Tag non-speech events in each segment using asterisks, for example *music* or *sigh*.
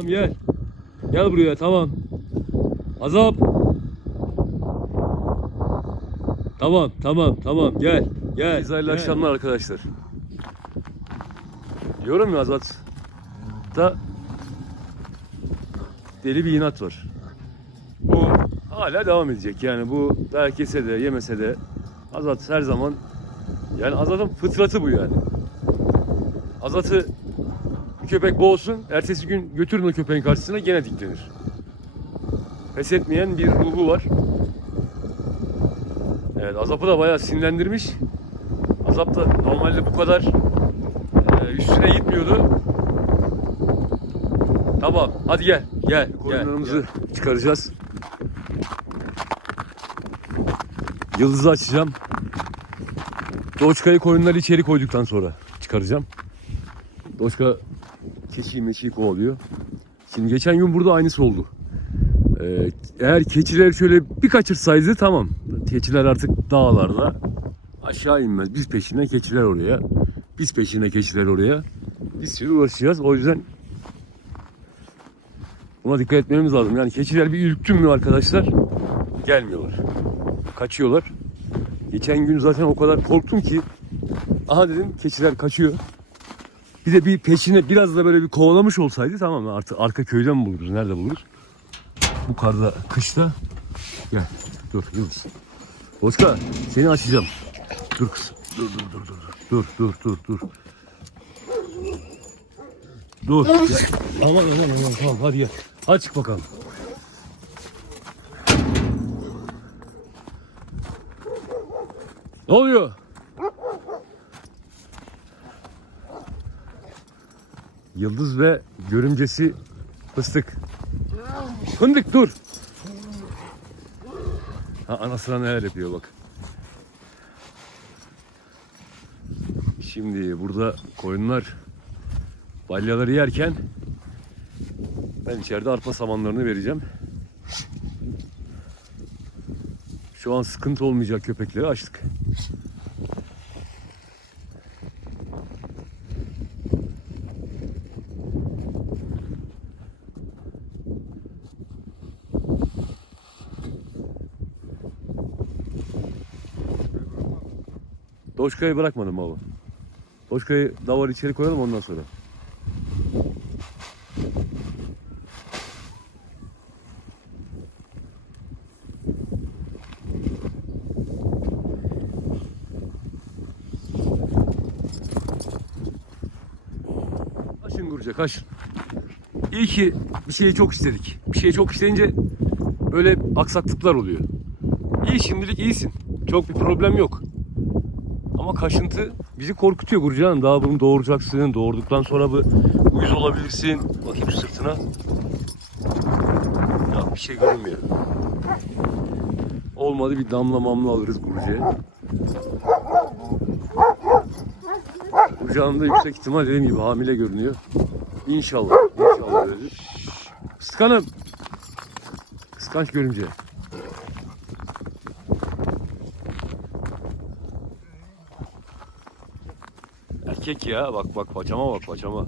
Tamam gel. Gel buraya tamam. Azap. Tamam tamam tamam gel. Gel. Hayırlı akşamlar arkadaşlar. Diyorum ya Azat. Da deli bir inat var. Bu hala devam edecek. Yani bu belki yese de yemese de Azat her zaman yani Azat'ın fıtratı bu yani. Azat'ı köpek boğsun, ertesi gün götürün o köpeğin karşısına gene diklenir. Pes etmeyen bir ruhu var. Evet, Azap'ı da bayağı sinirlendirmiş. Azap da normalde bu kadar e, üstüne gitmiyordu. Tamam, hadi gel, gel. Koyunlarımızı çıkaracağız. Yıldızı açacağım. Doçka'yı koyunları içeri koyduktan sonra çıkaracağım. Doçka keçiyi meçiyi kovalıyor. Şimdi geçen gün burada aynısı oldu. Ee, eğer keçiler şöyle bir kaçırsaydı tamam. Keçiler artık dağlarda aşağı inmez. Biz peşinden keçiler oraya. Biz peşine keçiler oraya. Biz sürü uğraşacağız. O yüzden buna dikkat etmemiz lazım. Yani keçiler bir ürktün mü arkadaşlar gelmiyorlar. Kaçıyorlar. Geçen gün zaten o kadar korktum ki aha dedim keçiler kaçıyor. Bir de bir peşine biraz da böyle bir kovalamış olsaydı tamam? Artık arka köyden mi buluruz? Nerede buluruz? Bu karda, kışta. Gel. Dur Yıldız. Boşka seni açacağım. Dur kızım. Dur dur dur dur. Dur dur dur dur. Dur. Gel. Aman aman aman tamam hadi gel. Hadi çık bakalım. Ne oluyor? Yıldız ve görümcesi fıstık. Fındık dur. Ha, anasına neler yapıyor bak. Şimdi burada koyunlar balyaları yerken ben içeride arpa samanlarını vereceğim. Şu an sıkıntı olmayacak köpekleri açtık. Doşka'yı bırakmadım baba. Doşka'yı davar içeri koyalım ondan sonra. Kaşın Gurca kaşın. İyi ki bir şeyi çok istedik. Bir şeyi çok isteyince böyle aksaklıklar oluyor. İyi şimdilik iyisin. Çok bir problem yok. Ama kaşıntı bizi korkutuyor Gurcan Hanım. Daha bunu doğuracaksın. Doğurduktan sonra bu uyuz olabilirsin. Bakayım sırtına. Ya bir şey görünmüyor. Olmadı bir damla mamla alırız Gurca'ya. Gurcan Hanım da yüksek ihtimal dediğim gibi hamile görünüyor. İnşallah. İnşallah öyledir. Fıstık Hanım. Kıskanç görümce. Erkek ya bak bak paçama bak paçama.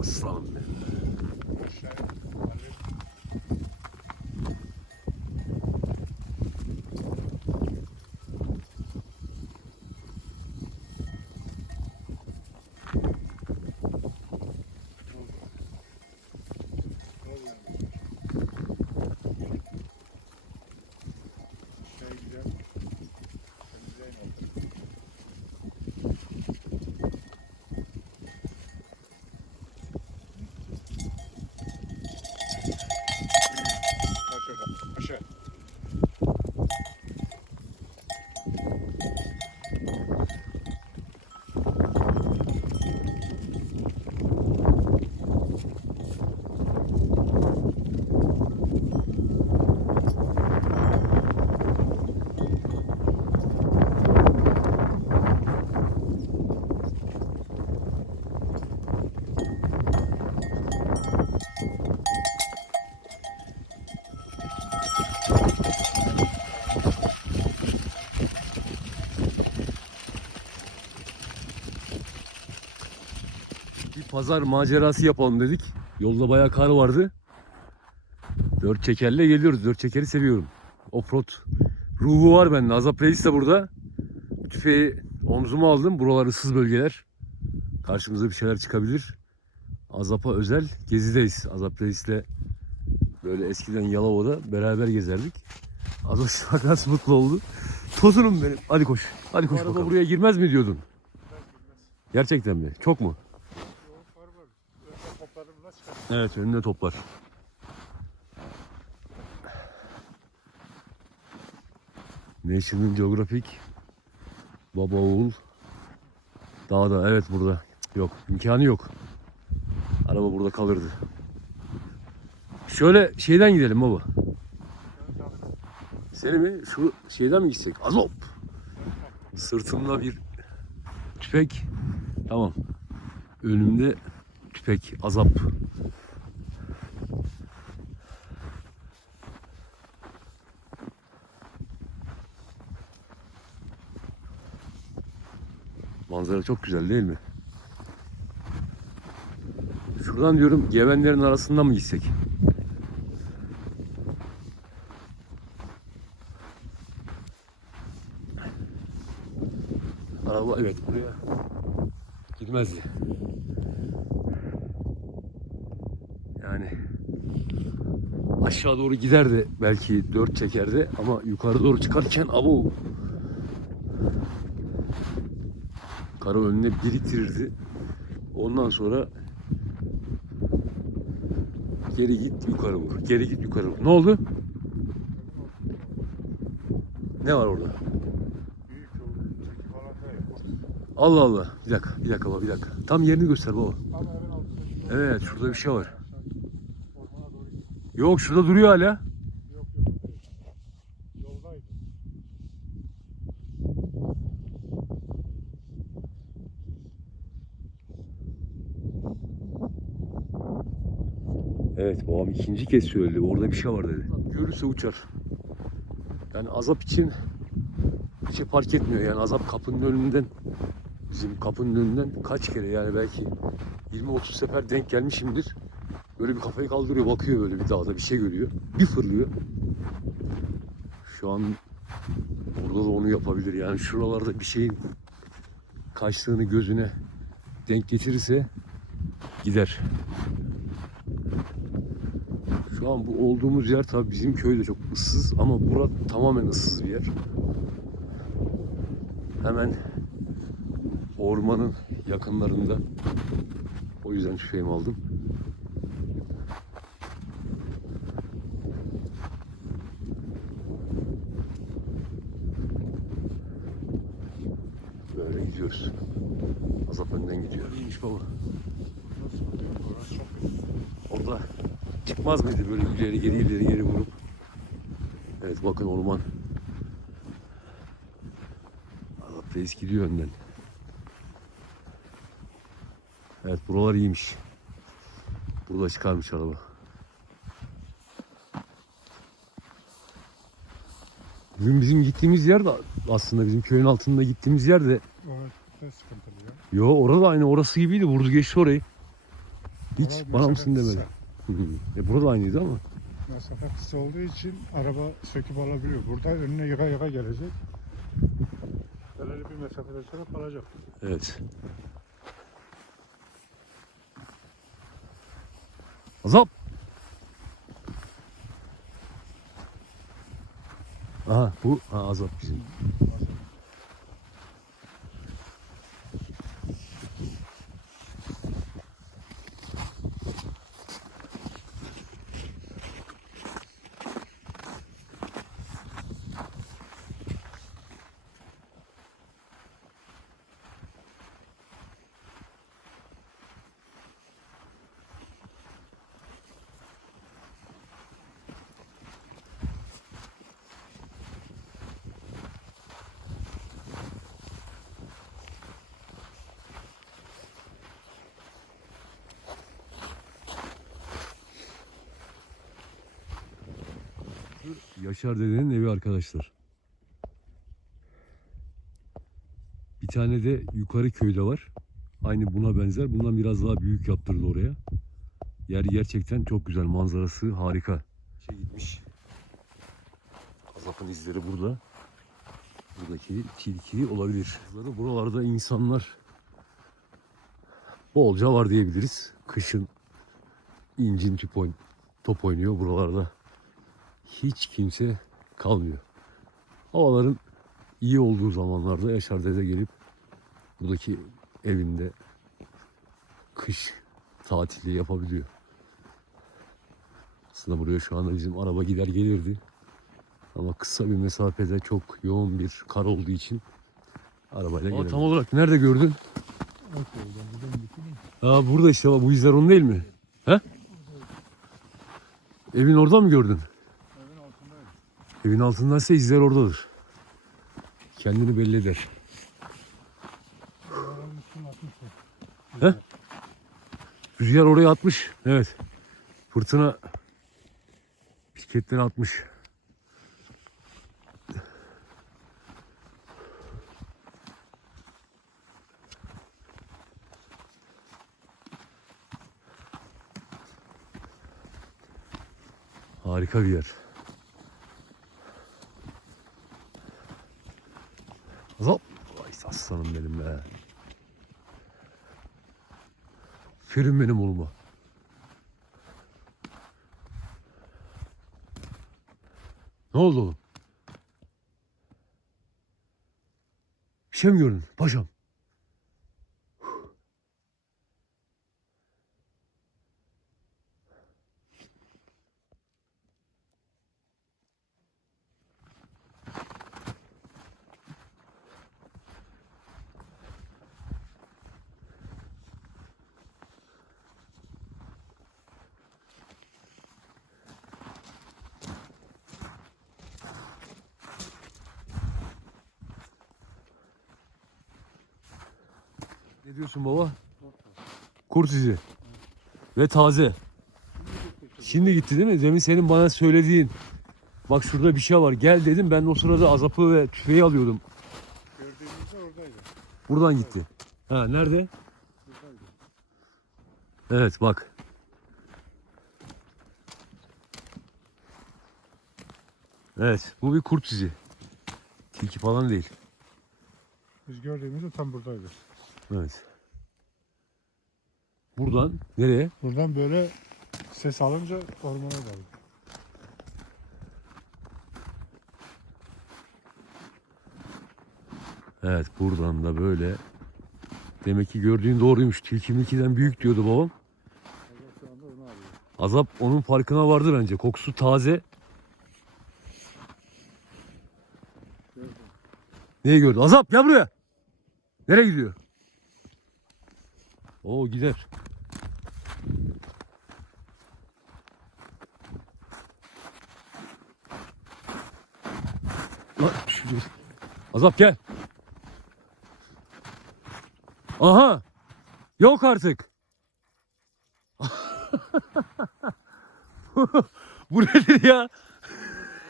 Aslanım benim. Pazar macerası yapalım dedik. Yolda bayağı kar vardı. Dört çekerle geliyoruz. Dört çekeri seviyorum. Offroad ruhu var bende. Azap Reis de burada. Tüfeği omzuma aldım. Buralar ıssız bölgeler. Karşımıza bir şeyler çıkabilir. Azap'a özel gezideyiz. Azap Reis'le böyle eskiden Yalova'da beraber gezerdik. Azap şu nasıl mutlu oldu. Tozunum benim. Hadi koş. Hadi koş bakalım. buraya girmez mi diyordun? Gerçekten mi? Çok mu? Evet önünde toplar. National Geographic Baba oğul. Dağda evet burada. Yok imkanı yok. Araba burada kalırdı. Şöyle şeyden gidelim baba. Seni mi şu şeyden mi gitsek? Azop! Sırtımda bir tüfek. Tamam. Önümde tüfek azap Manzara çok güzel değil mi? Şuradan diyorum gevenlerin arasından mı gitsek? Araba evet buraya gitmezdi. Yani aşağı doğru giderdi belki dört çekerdi ama yukarı doğru çıkarken abo karı önüne biriktirirdi. Ondan sonra geri git yukarı vur. Geri git yukarı vur. Ne oldu? Ne var orada? Allah Allah. Bir dakika, bir dakika baba, bir dakika. Tam yerini göster baba. Evet, şurada bir şey var. Yok, şurada duruyor hala. Yok yok. Yoldaydı. Evet, babam ikinci kez söyledi. Orada bir şey var dedi. Görürse uçar. Yani azap için hiç şey fark etmiyor. Yani azap kapının önünden bizim kapının önünden kaç kere yani belki 20-30 sefer denk gelmişimdir. Böyle bir kafayı kaldırıyor, bakıyor böyle bir dağda bir şey görüyor. Bir fırlıyor. Şu an orada da onu yapabilir. Yani şuralarda bir şeyin kaçtığını gözüne denk getirirse gider. Şu an bu olduğumuz yer tabii bizim köyde çok ıssız ama bura tamamen ıssız bir yer. Hemen ormanın yakınlarında. O yüzden tüfeğimi aldım. Böyle gidiyoruz. Azap önden gidiyor. İyiymiş baba. Nasıl oluyor? Orası çok kötü. Orada çıkmaz mıydı böyle ileri geri ileri geri vurup? Evet bakın orman. Azap Reis gidiyor önden. Evet buralar iyiymiş. Burada çıkarmış araba. Bugün bizim gittiğimiz yer de aslında bizim köyün altında gittiğimiz yer de da sıkıntılı ya. yo orada da aynı orası gibiydi vurdu geçti orayı. Hiç Orası bana mısın demedi. E burada aynıydı ama. Mesafe kısa olduğu için araba söküp alabiliyor. Burada önüne yıka yıka gelecek. Belirli bir mesafeden sonra kalacak. Evet. Azap. Aha bu ha, azap bizim. Yaşar dedenin evi arkadaşlar. Bir tane de yukarı köyde var. Aynı buna benzer. Bundan biraz daha büyük yaptırdı oraya. Yer gerçekten çok güzel. Manzarası harika. Şey gitmiş. Azap'ın izleri burada. Buradaki tilki olabilir. Buralarda insanlar bolca var diyebiliriz. Kışın incin oyn- top oynuyor buralarda. Hiç kimse kalmıyor. Havaların iyi olduğu zamanlarda Yaşar Dede gelip buradaki evinde kış tatili yapabiliyor. Aslında buraya şu anda bizim araba gider gelirdi. Ama kısa bir mesafede çok yoğun bir kar olduğu için arabayla gelemiyor. Tam olarak nerede gördün? Oradan. Aa burada işte bu izler onun değil mi? He? Evin orada mı gördün? Evin altındaysa izler oradadır. Kendini belli eder. He? Rüzgar oraya atmış. Evet. Fırtına bisikletleri atmış. Harika bir yer. Azap. Vay aslanım benim be. Ferin benim oğluma. Ne oldu oğlum? Bir şey mi gördün paşam? Ne diyorsun baba? Kurt izi. Ve taze. Şimdi gitti değil mi? Demin senin bana söylediğin. Bak şurada bir şey var. Gel dedim. Ben o sırada azapı ve tüfeği alıyordum. Gördüğümüzde oradaydı. Buradan gitti. Ha nerede? Evet bak. Evet bu bir kurt izi. Tilki falan değil. Biz gördüğümüzde tam buradaydı. Evet. Buradan nereye? Buradan böyle ses alınca ormana daldı. Evet buradan da böyle. Demek ki gördüğün doğruymuş. Tilki milkiden büyük diyordu babam. Azap onun farkına vardı bence. Kokusu taze. Neyi gördü? Azap gel buraya. Nereye gidiyor? Oo gider. Lan şu- Azap gel. Aha. Yok artık. *laughs* Bu nedir ya?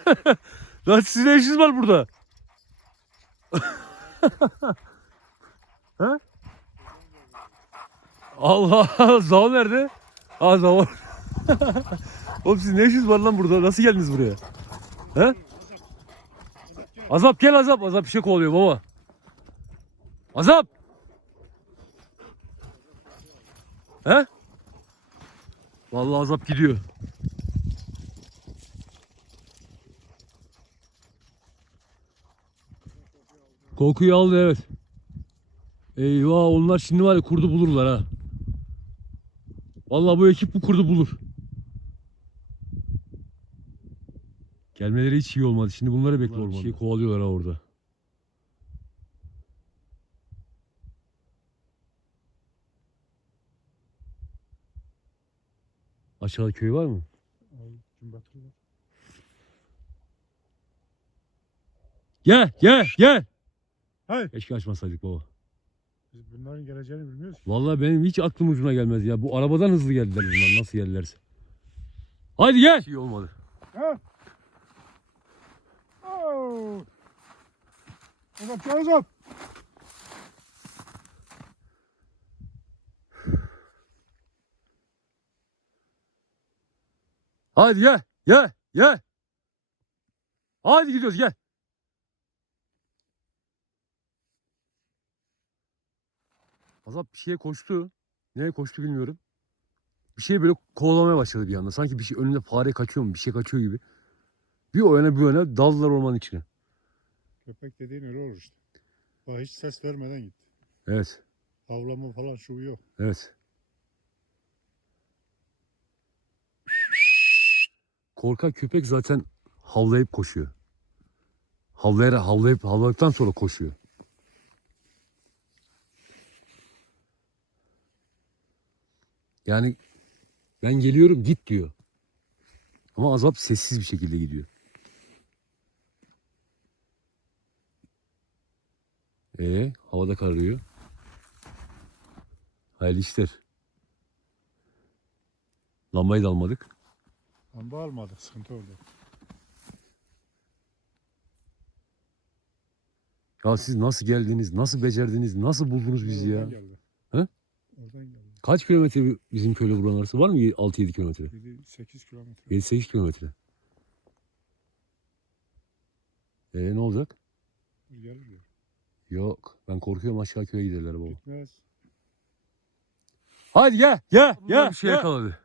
*laughs* Lan sizin ne işiniz var burada? *laughs* ha? Allah Zav nerede? Aa Zav. Oğlum siz ne işiniz var lan burada? Nasıl geldiniz buraya? He? Azap gel Azap. Azap bir şey kovalıyor baba. Azap. He? Vallahi Azap gidiyor. Kokuyu aldı evet. Eyvah onlar şimdi var ya kurdu bulurlar ha. Vallahi bu ekip bu kurdu bulur. Gelmeleri hiç iyi olmadı. Şimdi bunları bekle olmadı. Şey kovalıyorlar ha orada. Aşağıda köy var mı? Gel gel gel. Hayır. Keşke açmasaydık baba. Biz bunların geleceğini bilmiyoruz ki. Vallahi benim hiç aklım ucuna gelmez ya. Bu arabadan hızlı geldiler bunlar nasıl geldilerse. Haydi gel. İyi olmadı. Ha? Whoa! Goes up, goes. Hadi ye, ye, ye. Hadi gidiyoruz gel. Azap bir şeye koştu. Neye koştu bilmiyorum. Bir şey böyle kovalamaya başladı bir anda. Sanki bir şey önünde fare kaçıyor mu? Bir şey kaçıyor gibi. Bir o yana bir yana daldılar ormanın içine. Köpek dediğin öyle olur işte. Bak hiç ses vermeden gitti. Evet. Havlama falan şu bu yok. Evet. Korkak köpek zaten havlayıp koşuyor. Havlayarak, havlayıp, havladıktan sonra koşuyor. Yani ben geliyorum git diyor. Ama azap sessiz bir şekilde gidiyor. Ee, havada kararıyor. Hayırlı işler. Lambayı da almadık. Lamba almadık sıkıntı oldu. Ya siz nasıl geldiniz, nasıl becerdiniz, nasıl buldunuz bizi ya? Oradan geldi. He? Oradan geldi. Kaç kilometre bizim köyle buranın arası? Var mı 6-7 kilometre? 7-8 kilometre. 7-8 kilometre. Ee ne olacak? Gelir. Yok. Ben korkuyorum aşağı köye giderler baba. Gitmez. Hadi gel, gel, gel, Bir şey yakaladı.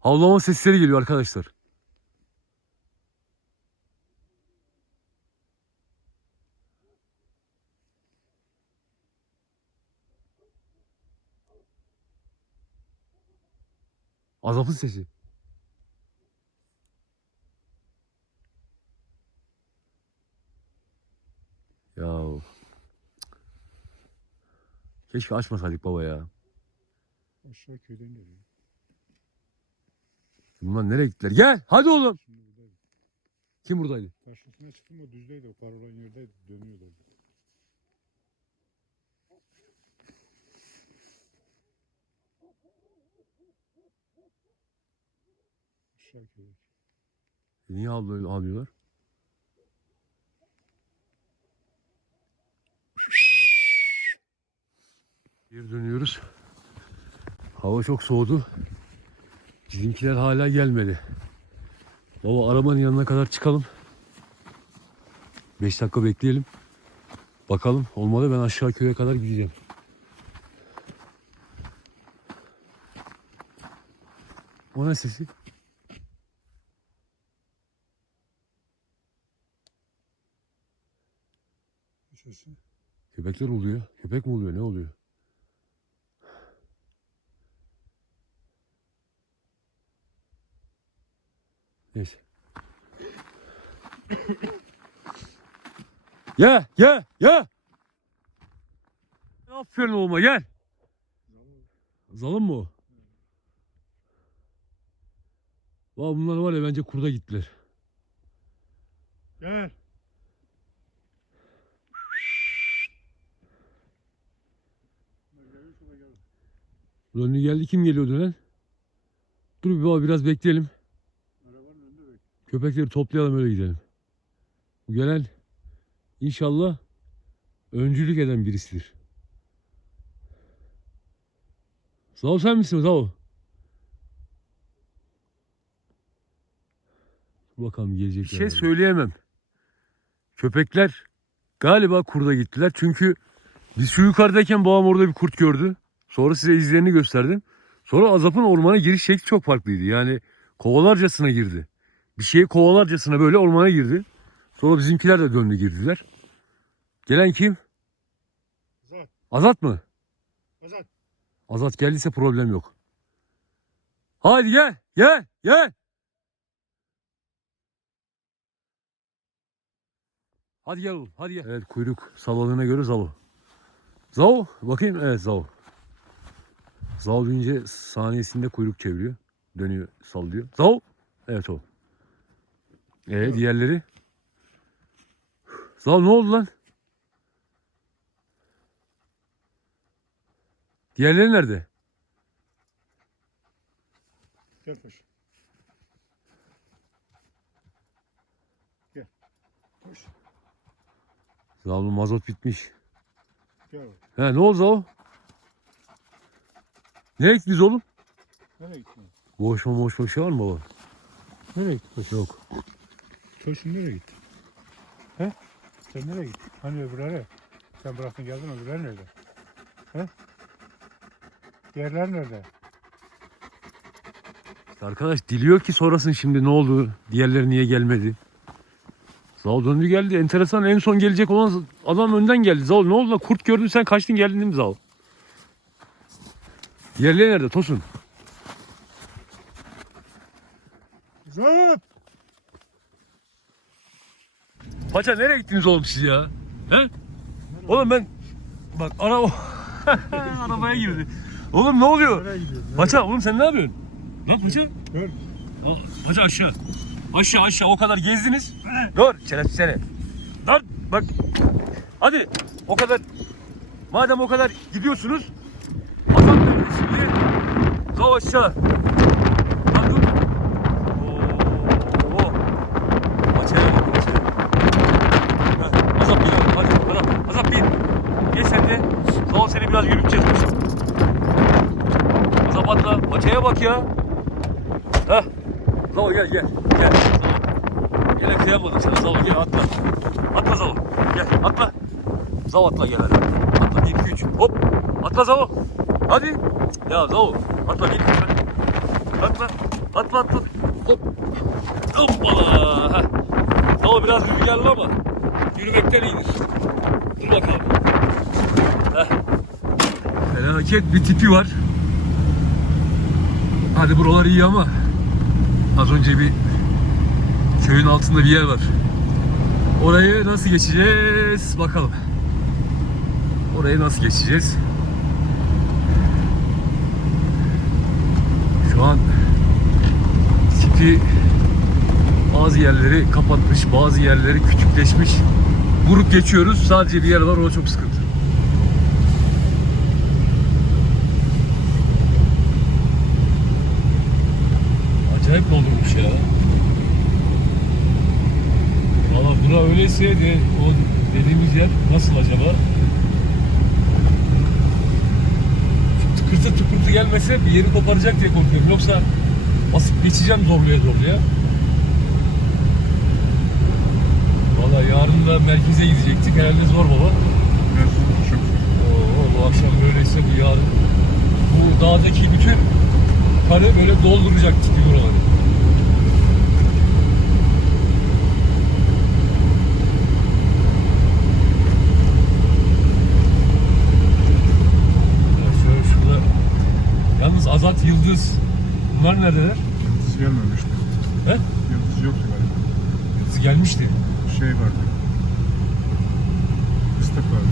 Havlama sesleri geliyor arkadaşlar. Azap'ın sesi. Ya Keşke açmasaydık baba ya. Aşağı köyden geliyor. Bunlar nereye gittiler? Gel hadi oğlum. Şimdi buradaydı. Kim buradaydı? Üstüne çıktım o düzdeydi. O kar olan yerdeydi. Dönüyordu. orada. Aşağı köyden. E Niye ağlıyor, ağlıyorlar? Geri dönüyoruz. Hava çok soğudu. Bizimkiler hala gelmedi. Baba arabanın yanına kadar çıkalım. 5 dakika bekleyelim. Bakalım olmadı ben aşağı köye kadar gideceğim. O ne sesi? Köpekler oluyor. Köpek mi oluyor? Ne oluyor? Neyse. Gel, gel, gel. Aferin oğluma gel. Zalım mı o? Valla bunlar var ya bence kurda gittiler. Gel. Döndü geldi kim geliyordu lan? Dur bir baba biraz bekleyelim. Köpekleri toplayalım öyle gidelim. Bu gelen inşallah öncülük eden birisidir. Sağ ol sen misin? Dur bakalım gelecek. Bir şey söyleyemem. Köpekler galiba kurda gittiler. Çünkü biz şu yukarıdayken babam orada bir kurt gördü. Sonra size izlerini gösterdim. Sonra Azap'ın ormana giriş şekli çok farklıydı. Yani kovalarcasına girdi. Bir şeye kovalarcasına böyle ormana girdi. Sonra bizimkiler de döndü girdiler. Gelen kim? Azat. Azat mı? Azat. Azat geldiyse problem yok. Haydi gel, gel, gel. Hadi gel oğlum, hadi gel. Evet kuyruk salladığına göre Zalo. Zao, bakayım evet Zao. Zao deyince saniyesinde kuyruk çeviriyor. Dönüyor, sallıyor. Zao. Evet o. Ee diğerleri? Zao ne oldu lan? Diğerleri nerede? Gel koş. Gel. Koş. Zavallı mazot bitmiş. Gel. He ne oldu o? Nereye gittiniz oğlum? Nereye gittin? Boş mu boş boş şey var mı baba? Nereye gittin? Koş. Yok. Koşun nereye gittin? He? Sen nereye gittin? Hani öbürleri? Sen bıraktın geldin öbürleri nerede? He? Diğerler nerede? Arkadaş diliyor ki sorasın şimdi ne oldu? Diğerleri niye gelmedi? Zal döndü geldi. Enteresan en son gelecek olan adam önden geldi. Zal ne oldu? Kurt gördün sen kaçtın geldin değil mi Zal? Diğerleri nerede? Tosun. Zıp! Paça nereye gittiniz oğlum siz ya? He? Oğlum ben bak araba *laughs* arabaya girdi. Oğlum ne oluyor? Paça oğlum sen ne yapıyorsun? Lan paça. Al, Paça aşağı. Aşağı aşağı o kadar gezdiniz. Dur şerefsiz seni. Lan bak. Hadi o kadar. Madem o kadar gidiyorsunuz. Hasan şimdi. Zav aşağı. Lan dur. Oo. Paçaya bak paçaya. Heh, Azap bin abi, hadi Azap, Azap bin. Geç sen de. Seni biraz yürüteceğiz. Azap atla. Paçaya bak ya. Heh. Zav gel gel. Gel. Zav. Gel kıyamadım sana Zav gel atla. Atla Zav. Gel atla. Zav atla gel hadi. Atla 1 2 3. Hop. Atla Zav. Hadi. Ya Zav. Atla 1 2 3. Atla. Atla atla. Hop. Hoppala. Heh. Zav biraz rüzgarlı ama yürümekten iyidir. Dur bakalım. Heh. Felaket bir tipi var. Hadi buralar iyi ama az önce bir köyün altında bir yer var. Orayı nasıl geçeceğiz bakalım. Orayı nasıl geçeceğiz? Şu an tipi bazı yerleri kapatmış, bazı yerleri küçükleşmiş. Vurup geçiyoruz. Sadece bir yer var, o çok sıkıntı. Acayip doldurmuş ya. Valla de o dediğimiz yer nasıl acaba? Tıkırtı tıkırtı gelmese bir yeri koparacak diye korkuyorum. Yoksa basıp geçeceğim zorluya zorluya. Valla yarın da merkeze gidecektik. Herhalde zor baba. Oo, bu akşam böyleyse bu yarın bu dağdaki bütün karı böyle dolduracak tipi buraları. Ya Şöyle şurada yalnız Azat Yıldız bunlar neredeler? Yıldız gelmemişti. He? Yıldız yoktu galiba. Yıldız gelmişti. Şey vardı. Fıstık vardı.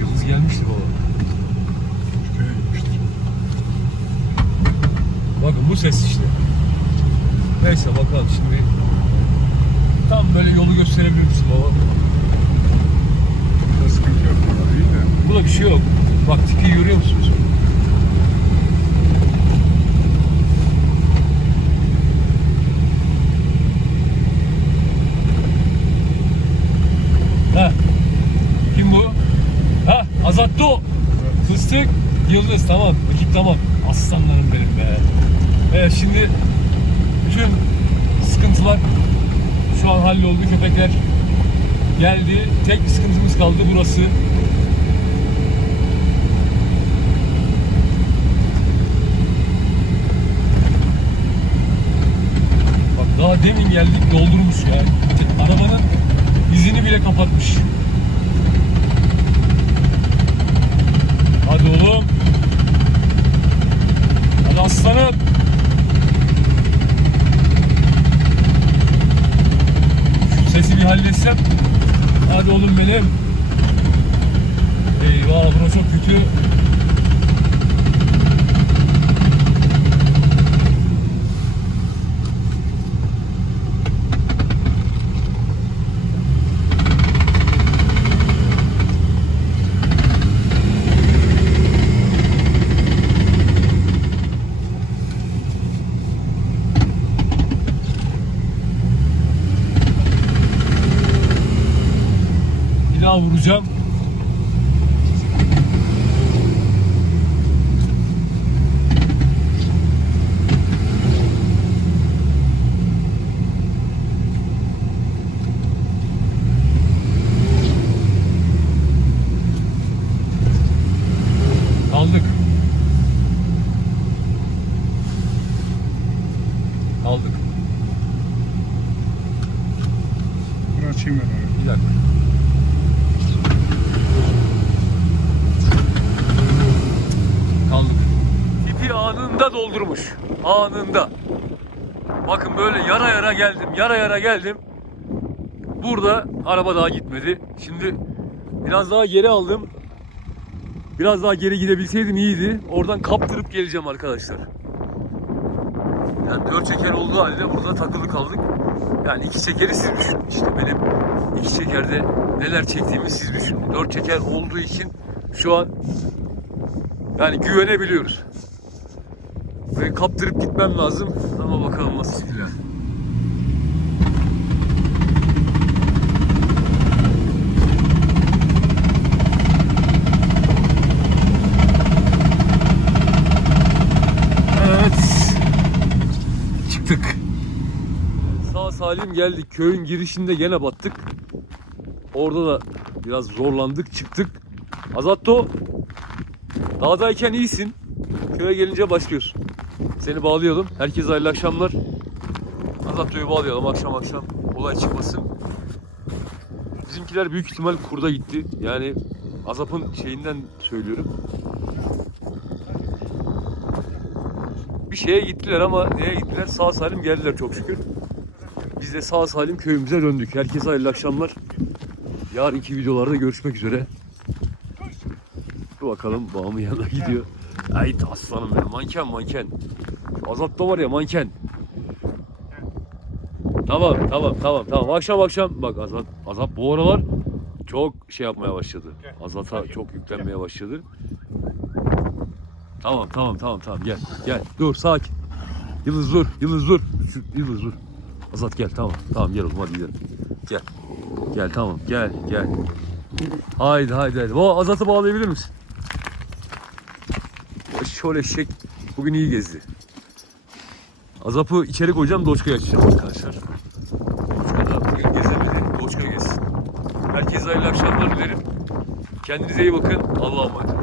Yıldız gelmişti baba. Köye gitmiştir. Bakın bu ses işte. Neyse bakalım şimdi. Tam böyle yolu gösterebilir misin baba? Burada sıkıntı yok. Burada iyi de. Burada bir şey yok. Bak tipi görüyor musunuz? Ha. Kim bu? Ha, Azat'tı o. Fıstık, Yıldız tamam. Ekip tamam. Aslanlarım benim be. Evet şimdi bütün sıkıntılar şu an halloldu. Köpekler geldi. Tek bir sıkıntımız kaldı burası. Bak daha demin geldik doldurmuş ya. Arabanın izini bile kapatmış. Hadi oğlum. Hadi aslanım. Şu sesi bir halletsem. Hadi oğlum benim. Eyvah bura çok kötü. Vuracağım. Tankı anında doldurmuş. Anında. Bakın böyle yara yara geldim. Yara yara geldim. Burada araba daha gitmedi. Şimdi biraz daha geri aldım. Biraz daha geri gidebilseydim iyiydi. Oradan kaptırıp geleceğim arkadaşlar. Yani dört çeker olduğu halde burada takılı kaldık. Yani iki çekeri siz düşünün. İşte benim iki çekerde neler çektiğimi siz düşünün. Dört çeker olduğu için şu an yani güvenebiliyoruz. Ve kaptırıp gitmem lazım. Ama bakalım nasıl gidiyor. Evet. Çıktık. Sağ salim geldik. Köyün girişinde gene battık. Orada da biraz zorlandık, çıktık. Azatto, dağdayken iyisin. Köye gelince başlıyorsun. Seni bağlayalım. Herkese hayırlı akşamlar. Azatto'yu bağlayalım akşam akşam. Olay çıkmasın. Bizimkiler büyük ihtimal kurda gitti. Yani Azap'ın şeyinden söylüyorum. Bir şeye gittiler ama neye gittiler? Sağ salim geldiler çok şükür. Biz de sağ salim köyümüze döndük. Herkese hayırlı akşamlar. Yarınki videolarda görüşmek üzere. Dur bakalım babamın yanına gidiyor. Ay aslanım benim manken manken. Azap da var ya manken. Tamam tamam tamam tamam akşam akşam bak Azap, Azap bu aralar çok şey yapmaya başladı. Azat'a çok yüklenmeye başladı. Tamam tamam tamam tamam gel gel dur sakin. Yıldız dur Yıldız dur Yıldız dur. Azat gel tamam tamam gel oğlum hadi gidelim. Gel. Gel tamam gel gel. Haydi haydi haydi. O Azat'ı bağlayabilir misin? Şöyle eşek bugün iyi gezdi. Azap'ı içeri koyacağım Doçka'ya açacağım arkadaşlar. Doçka'da bugün gezemedi. Doçka gezsin. Herkese hayırlı akşamlar dilerim. Kendinize iyi bakın. Allah'a emanet.